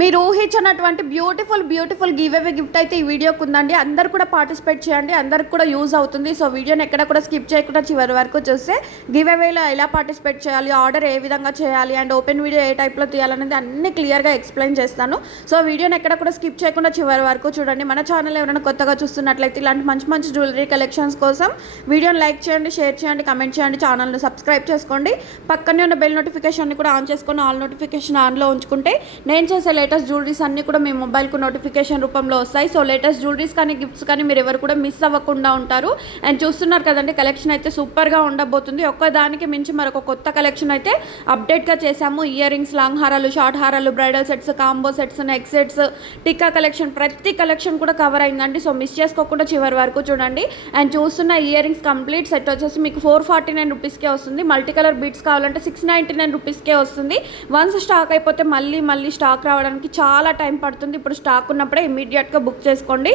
మీరు ఊహించినటువంటి beautiful give away gift అయితే ఈ వీడియోకి ఉందండి. అందరు కూడా పార్టిసిపేట్ చేయండి, అందరికి కూడా యూజ్ అవుతుంది. సో వీడియోని ఎక్కడ కూడా స్కిప్ చేయకుండా చివరి వరకు చూస్తే గివ్ అవేలో ఎలా పార్టిసిపేట్ చేయాలి, ఆర్డర్ ఏ విధంగా చేయాలి అండ్ ఓపెన్ వీడియో ఏ టైప్లో తీయాలనేది అన్ని క్లియర్గా ఎక్స్ప్లెయిన్ చేస్తాను. సో వీడియోని ఎక్కడ కూడా స్కిప్ చేయకుండా చివరి వరకు చూడండి. మన ఛానల్ ఎవరైనా కొత్తగా చూస్తున్నట్లయితే ఇలాంటి మంచి జ్యువెలరీ కలెక్షన్స్ కోసం వీడియోని లైక్ చేయండి, షేర్ చేయండి, కమెంట్ చేయండి, ఛానల్ని సబ్స్క్రైబ్ చేసుకోండి. పక్కనే ఉన్న బెల్ నోటిఫికేషన్ని కూడా ఆన్ చేసుకొని ఆల్ నోటిఫికేషన్ ఆన్లో ఉంచుకుంటే నేను చేసే లేటెస్ట్ జ్యువెలరీస్ అన్నీ కూడా మీ మొబైల్కు నోటిఫికేషన్ రూపంలో వస్తాయి. సో లేటెస్ట్ జ్యువెలరీస్ కానీ గిఫ్ట్స్ కానీ మీరు ఎవరు కూడా మిస్ అవ్వకుండా ఉంటారు. అండ్ చూస్తున్నారు కదండి, కలెక్షన్ అయితే సూపర్గా ఉండబోతుంది. ఒక్కదానికి మించి మరొక కొత్త కలెక్షన్ అయితే అప్డేట్గా చేశాము. ఇయర్ రింగ్స్, లాంగ్ హారాలు, షార్ట్ హారాలు, bridal sets, combo sets, neck sets, tikka collection, ప్రతి కలెక్షన్ కూడా కవర్ అయిందండి. సో మిస్ చేసుకోకుండా చివరి వరకు చూడండి. అండ్ చూస్తున్న ఇయర్ రింగ్స్ కంప్లీట్ సెట్ వచ్చేసి మీకు 449 రూపీస్కే వస్తుంది. మల్టీ కలర్ బీట్స్ కావాలంటే 699 రూపీస్కే వస్తుంది. వన్స్ స్టాక్ అయిపోతే మళ్ళీ స్టాక్ రావడానికి చాలా టైం పడుతుంది. ఇప్పుడు స్టాక్ ఉన్నప్పుడే ఇమీడియట్గా బుక్ చేసుకోండి.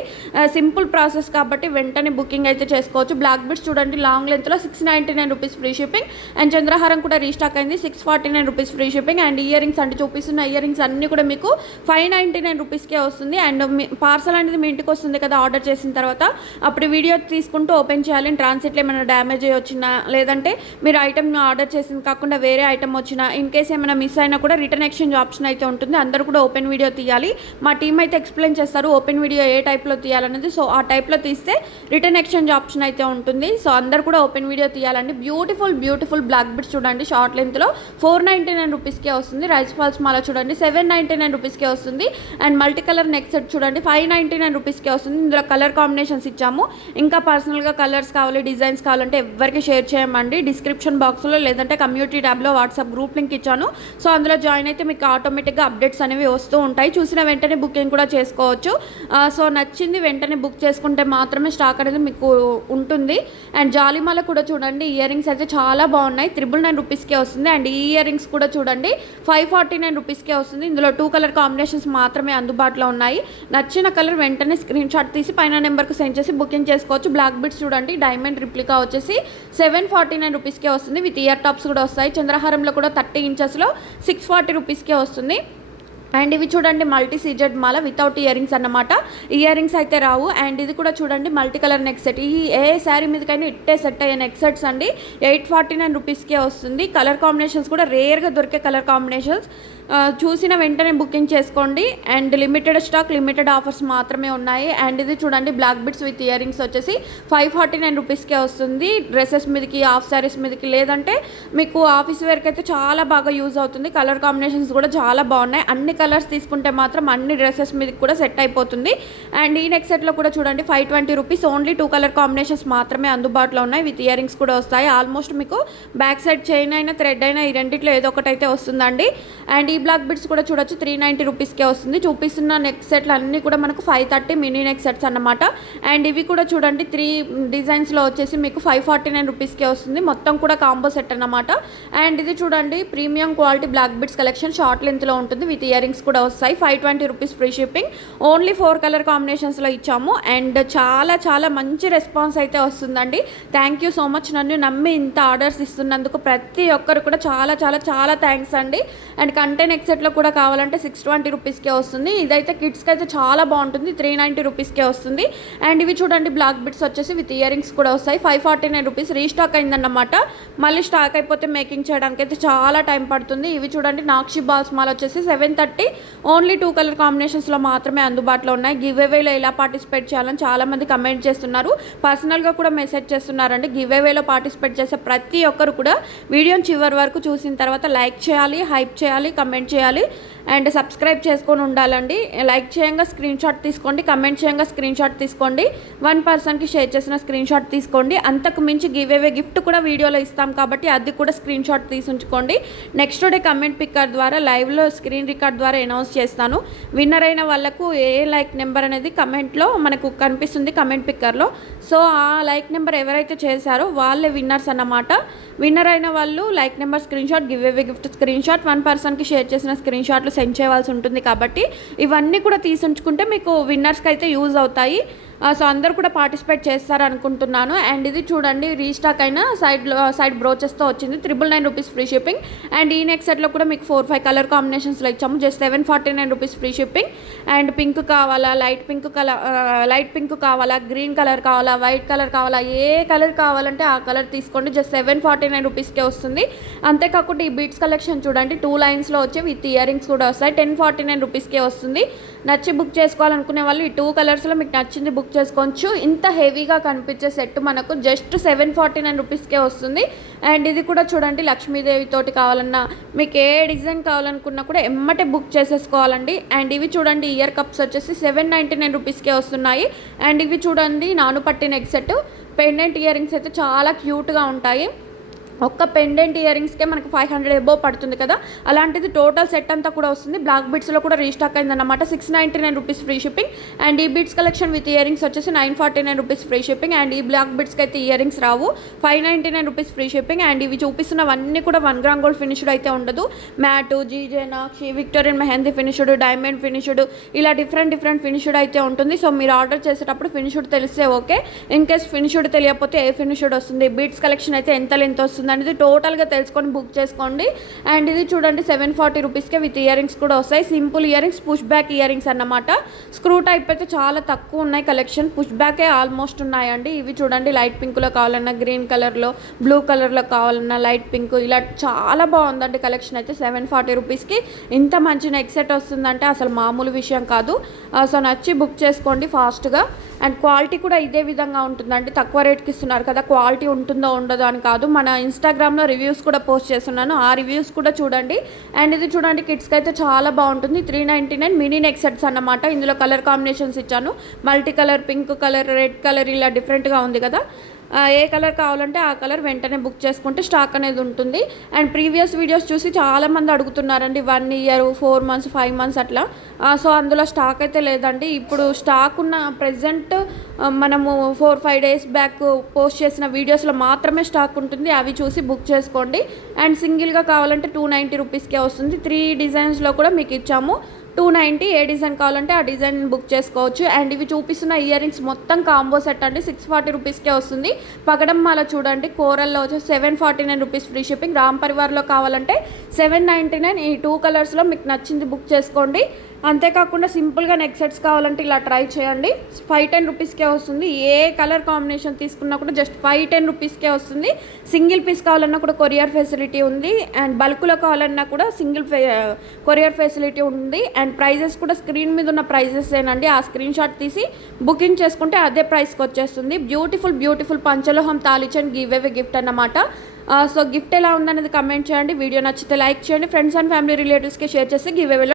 సింపుల్ ప్రాసెస్ కాబట్టి వెంటనే బుకింగ్ అయితే చేసుకోవచ్చు. బ్లాక్ బీడ్స్ చూడండి, లాంగ్ లెంత్లో 699 రూపీస్ ఫ్రీ షిప్పింగ్. అండ్ చంద్రహారం కూడా రీస్టాక్ అయింది, 649 rupees free shipping. And ear rings అంటే చూపిస్తున్న ఇయర్ రింగ్స్ అన్నీ కూడా మీకు 599 రూపీస్కే వస్తుంది. అండ్ పార్సల్ అనేది మీ ఇంటికి వస్తుంది కదా ఆర్డర్ చేసిన తర్వాత, అప్పుడు వీడియో తీసుకుంటూ ఓపెన్ చేయాలి. ట్రాన్సిట్లో ఏమైనా డ్యామేజ్ అయ్యి వచ్చినా, లేదంటే మీరు ఐటమ్ ఆర్డర్ చేసింది కాకుండా వేరే ఐటమ్ వచ్చినా, ఇన్ కేస్ ఏమైనా మిస్ అయినా కూడా రిటర్న్ ఎక్స్చేంజ్ ఆప్షన్ అయితే ఉంటుంది. అందరూ కూడా ఓపెన్ వీడియో తీయాలి. మా టీం అయితే ఎక్స్ప్లెయిన్ చేస్తారు ఓపెన్ వీడియో ఏ టైప్లో తీయాలనేది. సో ఆ టైప్లో తీస్తే రిటర్న్ ఎక్స్చేంజ్ ఆప్షన్ అయితే ఉంటుంది. సో అందరు కూడా ఓపెన్ వీడియో తీయాలండి. బ్యూటిఫుల్ బ్లాక్ బిట్స్ చూడండి, షార్ట్ లెంత్లో 499 రూపీస్కే వస్తుంది. రైస్ ఫాల్స్ మాల చూడండి 799 రూపీస్కే వస్తుంది. And multi colour neck set చూడండి 599 రూపీస్కే వస్తుంది. ఇందులో కలర్ కాంబినేషన్స్ ఇచ్చాము. ఇంకా పర్సనల్గా కలర్స్ కావాలి, డిజైన్స్ కావాలంటే ఎవరికి షేర్ చేయమండి. డిస్క్రిప్షన్ బాక్స్లో లేదంటే కమ్యూనిటీ ట్యాబ్లో వాట్సాప్ గ్రూప్ లింక్ ఇచ్చాను. సో అందులో జాయిన్ అయితే మీకు ఆటోమేటిక్గా అప్డేట్స్ అనేవి వస్తూ ఉంటాయి. చూసిన వెంటనే బుకింగ్ కూడా చేసుకోవచ్చు. సో నచ్చింది వెంటనే బుక్ చేసుకుంటే మాత్రమే స్టాక్ అనేది మీకు ఉంటుంది. అండ్ జాలిమాల కూడా చూడండి, ఇయర్ రింగ్స్ అయితే చాలా బాగున్నాయి. 999 రూపీస్కే వస్తుంది. అండ్ ఈ ఇయర్ రింగ్స్ కూడా చూడండి 549 రూపీస్కే వస్తుంది. ఇందులో 2 కలర్ కాంబినేషన్స్ మాత్రమే అందుబాటులో ఉన్నాయి. నచ్చిన కలర్ వెంటనే స్క్రీన్ షాట్ తీసి పైన నెంబర్కి సెండ్ చేసి బుకింగ్ చేసుకోవచ్చు. బ్లాక్ బిట్స్ చూడండి, డైమండ్ రిప్లికా వచ్చేసి 749 రూపీస్కే వస్తుంది. విత్ ఇయర్ టాప్స్ కూడా వస్తాయి. చంద్రహారంలో కూడా 30 ఇంచెస్లో 640 రూపీస్కే వస్తుంది. అండ్ ఇవి చూడండి మల్టీ సీజెడ్ మాల వితౌట్ ఇయర్ రింగ్స్ అన్నమాట. ఇయర్ రింగ్స్ అయితే రావు. అండ్ ఇది కూడా చూడండి మల్టీ కలర్ నెక్ సెట్. ఈ ఏ శారీ మీదకైనా ఇట్టే సెట్ అయ్యే నెక్ సెట్స్ అండి 849 రూపీస్కే వస్తుంది. కలర్ కాంబినేషన్స్ కూడా రేర్గా దొరికే కలర్ కాంబినేషన్స్. చూసిన వెంటనే బుకింగ్ చేసుకోండి. And limited stock, limited offers మాత్రమే ఉన్నాయి. అండ్ ఇది చూడండి black bits with ear rings వచ్చేసి 549 రూపీస్కే వస్తుంది. డ్రెస్సెస్ మీదకి, హాఫ్ శారీస్ మీదకి, లేదంటే మీకు ఆఫీస్ వేర్కి అయితే చాలా బాగా యూజ్ అవుతుంది. కలర్ కాంబినేషన్స్ కూడా చాలా బాగున్నాయి. అన్ని కలర్స్ తీసుకుంటే మాత్రం అన్ని డ్రెస్సెస్ మీదకి కూడా సెట్ అయిపోతుంది. అండ్ ఈ నెక్ సెట్లో కూడా చూడండి 520 రూపీస్. ఓన్లీ 2 కలర్ కాంబినేషన్స్ మాత్రమే అందుబాటులో ఉన్నాయి. విత్ ఇయర్ రింగ్స్ కూడా వస్తాయి. ఆల్మోస్ట్ మీకు బ్యాక్ సైడ్ చైన్ అయినా థ్రెడ్ అయినా ఈ రెండిట్లో ఏదో ఒకటి అయితే వస్తుందండి. అండ్ ఈ బ్లాక్ బిట్స్ కూడా చూడొచ్చు 390 రూపీస్కే వస్తుంది. చూపిస్తున్న నెక్ సెట్లు అన్నీ కూడా మనకు 530 మినీ నెక్ సెట్స్ అన్నమాట. అండ్ ఇవి కూడా చూడండి 3 డిజైన్స్లో వచ్చేసి మీకు 549 రూపీస్కే వస్తుంది. మొత్తం కూడా కాంబో సెట్ అన్నమాట. అండ్ ఇది చూడండి premium quality black beads collection short లెంత్లో ఉంటుంది. విత్ ఇయర్ రింగ్స్ కూడా వస్తాయి. 520 rupees free shipping. Only 4 colour కాంబినేషన్స్లో ఇచ్చాము. అండ్ చాలా మంచి రెస్పాన్స్ అయితే వస్తుందండి. Thank you so much. నన్ను నమ్మి ఇంత ఆర్డర్స్ ఇస్తున్నందుకు ప్రతి ఒక్కరు కూడా చాలా థ్యాంక్స్ అండి. అండ్ కంటెంట్ ఎక్సెట్లో కూడా కావాలంటే 620 రూపీస్కే వస్తుంది. ఇదైతే కిడ్స్కి అయితే చాలా బాగుంటుంది. 390 రూపీస్కే వస్తుంది. అండ్ ఇవి చూడండి బ్లాక్ బిట్స్ వచ్చేసి విత్ ఇయర్ రింగ్స్ కూడా వస్తాయి. 549 రూపీస్ రీస్టాక్ అయిందన్నమాట. మళ్ళీ స్టాక్ అయిపోతే మేకింగ్ చేయడానికి అయితే చాలా టైం పడుతుంది. ఇవి చూడండి నాక్షి బాల్స్ మాల్ వచ్చేసి 730. ఓన్లీ 2 కలర్ కాంబినేషన్స్లో మాత్రమే అందుబాటులో ఉన్నాయి. గివ్ అవేలో ఎలా పార్టిసిపేట్ చేయాలని చాలామంది కమెంట్ చేస్తున్నారు. పర్సనల్గా కూడా మెసేజ్ చేస్తున్నారండి. గివ్ అవేలో పార్టిసిపేట్ చేసే ప్రతి ఒక్కరు కూడా వీడియోని చివరి వరకు చూసిన తర్వాత లైక్ చేయాలి, హైప్ చేయాలి, కమెంట్ చేయాలి. అండ్ సబ్స్క్రైబ్ చేసుకొని ఉండాలండి. లైక్ చేయంగా స్క్రీన్ షాట్ తీసుకోండి, కమెంట్ చేయంగా స్క్రీన్ షాట్ తీసుకోండి, 1 పర్సన్కి షేర్ చేసిన స్క్రీన్ షాట్ తీసుకోండి. అంతకు మించి గివ్ అవే గిఫ్ట్ కూడా వీడియోలో ఇస్తాం కాబట్టి అది కూడా స్క్రీన్ షాట్ తీసి ఉంచుకోండి. నెక్స్ట్ డే కమెంట్ పిక్కర్ ద్వారా లైవ్లో స్క్రీన్ రికార్డ్ ద్వారా అనౌన్స్ చేస్తాను. విన్నర్ అయిన వాళ్ళకు ఏ లైక్ నెంబర్ అనేది కమెంట్లో మనకు కనిపిస్తుంది కమెంట్ పిక్కర్లో. సో ఆ లైక్ నెంబర్ ఎవరైతే చేశారో వాళ్ళే విన్నర్స్ అన్నమాట. విన్నర్ అయిన వాళ్ళు like number screen shot, give away gift screen shot, 1 పర్సన్కి షేర్ చేసిన స్క్రీన్ షాట్లు సెండ్ చేయవలసి ఉంటుంది. కాబట్టి ఇవన్నీ కూడా తీసి ఉంచుకుంటే మీకు విన్నర్స్కి అయితే యూజ్ అవుతాయి. సో అందరూ కూడా పార్టిసిపేట్ చేస్తారనుకుంటున్నాను. అండ్ ఇది చూడండి రీస్టాక్ అయిన సైడ్ బ్రోచెస్తో వచ్చింది. 999 రూపీస్ ఫ్రీ షిప్పింగ్. అండ్ ఈ నెక్ సెట్లో కూడా మీకు 4-5 కలర్ కాంబినేషన్స్లో ఇచ్చాము. Just 749 rupees free shipping. And pink కావాలా, లైట్ పింక్ కావాలా, గ్రీన్ కలర్ కావాలా, వైట్ కలర్ కావాలా, ఏ కలర్ కావాలంటే ఆ కలర్ తీసుకోండి. జస్ట్ 749 రూపీస్కే వస్తుంది. అంతేకాకుండా ఈ బీట్స్ కలెక్షన్ చూడండి 2 లైన్స్లో వచ్చి విత్ ఇయర్ రింగ్స్ కూడా వస్తాయి. 1049 రూపీస్కే వస్తుంది. నచ్చి బుక్ చేసుకోవాలనుకునే వాళ్ళు ఈ 2 కలర్స్లో మీకు నచ్చింది బుక్ చేసుకోవచ్చు. ఇంత హెవీగా కనిపించే సెట్ మనకు జస్ట్ 749 రూపీస్కే వస్తుంది. అండ్ ఇది కూడా చూడండి లక్ష్మీదేవి తోటి కావాలన్నా, మీకు ఏ డిజైన్ కావాలనుకున్నా కూడా ఎమ్మటే బుక్ చేసేసుకోవాలండి. అండ్ ఇవి చూడండి ఇయర్ కప్స్ వచ్చేసి 799 రూపీస్కే వస్తున్నాయి. అండ్ ఇవి చూడండి నాను పట్టిన neck set, pendant ear rings అయితే చాలా క్యూట్గా ఉంటాయి. ఒక్క పెండెంట్ ఇయర్ రింగ్స్కే మనకి 500 అబోవ్ పడుతుంది కదా, అలాంటిది టోటల్ సెట్ అంతా కూడా వస్తుంది. బ్లాక్ బీట్స్లో కూడా రీస్టాక్ అయిందన్నమాట. 699 రూపీస్ ఫ్రీ షిప్పింగ్. అండ్ ఈ beads collection with ear rings వచ్చేసి 949 రూపీస్ ఫ్రీ షిప్పింగ్. అండ్ ఈ బ్లాక్ బీట్స్కి అయితే ఇయర్ రింగ్స్ రావు. 599 రూపీస్ ఫ్రీ షిప్పింగ్. అండ్ ఇవి చూపిస్తున్నవన్నీ కూడా 1 గ్రామ్ గోల్డ్ ఫినిష్డ్ అయితే ఉండదు. మ్యాటు, జీజేనాక్షి, Victorian mehndi finished, diamond finished, ఇలా డిఫరెంట్ ఫినిష్డ్ అయితే ఉంటుంది. సో మీరు ఆర్డర్ చేసేటప్పుడు ఫినిష్డ్ తెలిస్తే ఓకే. ఇన్ కేస్ ఫినిష్డ్ తెలియకపోతే ఏ ఫినిష్డ్ వస్తుంది, బీట్స్ కలెక్షన్ అయితే ఎంత లెంత్ వస్తుంది అనేది టోటల్గా తెలుసుకొని బుక్ చేసుకోండి. అండ్ ఇది చూడండి 740 రూపీస్కే విత్ ఇయర్ రింగ్స్ కూడా వస్తాయి. Simple ear rings, push back ear rings అన్నమాట. స్క్రూ టైప్ అయితే చాలా తక్కువ ఉన్నాయి కలెక్షన్, పుష్ బ్యాకే ఆల్మోస్ట్ ఉన్నాయండి. ఇవి చూడండి లైట్ పింక్లో కావాలన్నా, గ్రీన్ కలర్లో, బ్లూ కలర్లో కావాలన్నా, లైట్ పింక్, ఇలా చాలా బాగుందండి కలెక్షన్ అయితే. 740 రూపీస్కి ఇంత మంచి నెక్ సెట్ వస్తుందంటే అసలు మామూలు విషయం కాదు. సో నచ్చి బుక్ చేసుకోండి ఫాస్ట్గా. అండ్ క్వాలిటీ కూడా ఇదే విధంగా ఉంటుందండి. తక్కువ రేట్కి ఇస్తున్నారు కదా, క్వాలిటీ ఉంటుందో ఉండదో అని కాదు. మన ఇన్స్టాగ్రామ్లో రివ్యూస్ కూడా పోస్ట్ చేస్తున్నాను, ఆ రివ్యూస్ కూడా చూడండి. అండ్ ఇది చూడండి కిడ్స్కి అయితే చాలా బాగుంటుంది. 399 మినీ నెక్ సెట్స్ అన్నమాట. ఇందులో కలర్ కాంబినేషన్స్ ఇచ్చాను. Multi colour, pink colour, red colour, ఇలా డిఫరెంట్గా ఉంది కదా. ఏ కలర్ కావాలంటే ఆ కలర్ వెంటనే బుక్ చేసుకుంటే స్టాక్ అనేది ఉంటుంది. అండ్ ప్రీవియస్ వీడియోస్ చూసి చాలామంది అడుగుతున్నారండి 1 ఇయర్, 4 మంత్స్, 5 మంత్స్ అట్లా. సో అందులో స్టాక్ అయితే లేదండి. ఇప్పుడు స్టాక్ ఉన్న ప్రెజెంట్ మనము 4-5 డేస్ బ్యాక్ పోస్ట్ చేసిన వీడియోస్లో మాత్రమే స్టాక్ ఉంటుంది. అవి చూసి బుక్ చేసుకోండి. అండ్ సింగిల్గా కావాలంటే 290 రూపీస్కే వస్తుంది. 3 డిజైన్స్లో కూడా మీకు ఇచ్చాము. 290, ఏ డిజైన్ కావాలంటే ఆ డిజైన్ బుక్ చేసుకోవచ్చు. అండ్ ఇవి చూపిస్తున్న ఇయర్ రింగ్స్ మొత్తం కాంబో సెట్ అండి. 640 రూపీస్కే వస్తుంది. పగడం మాల చూడండి కోరల్లో వచ్చి 749 రూపీస్ ఫ్రీ షిప్పింగ్. రామ్ పరివార్లో కావాలంటే 799. ఈ 2 కలర్స్లో మీకు నచ్చింది బుక్ చేసుకోండి. అంతేకాకుండా సింపుల్గా నెక్ సెట్స్ కావాలంటే ఇలా ట్రై చేయండి. 510 రూపీస్కే వస్తుంది. ఏ కలర్ కాంబినేషన్ తీసుకున్నా కూడా జస్ట్ 510 రూపీస్కే వస్తుంది. సింగిల్ పీస్ కావాలన్నా కూడా కొరియర్ ఫెసిలిటీ ఉంది. అండ్ బల్క్లో కావాలన్నా కూడా కొరియర్ ఫెసిలిటీ ఉంది. అండ్ ప్రైజెస్ కూడా స్క్రీన్ మీద ఉన్న ప్రైజెస్ ఏనండి. ఆ స్క్రీన్ షాట్ తీసి బుకింగ్ చేసుకుంటే అదే ప్రైస్కి వచ్చేస్తుంది. బ్యూటిఫుల్ పంచలోహం తాలిచండ్ గివ్ అవే గిఫ్ట్ అన్నమాట. సో గిఫ్ట్ ఎలా ఉందనేది కమెంట్ చేయండి. వీడియో నచ్చితే లైక్ చేయండి. ఫ్రెండ్స్ అండ్ ఫ్యామిలీ రిలేటివ్స్కి షేర్ చేసి గివ్ అవేలో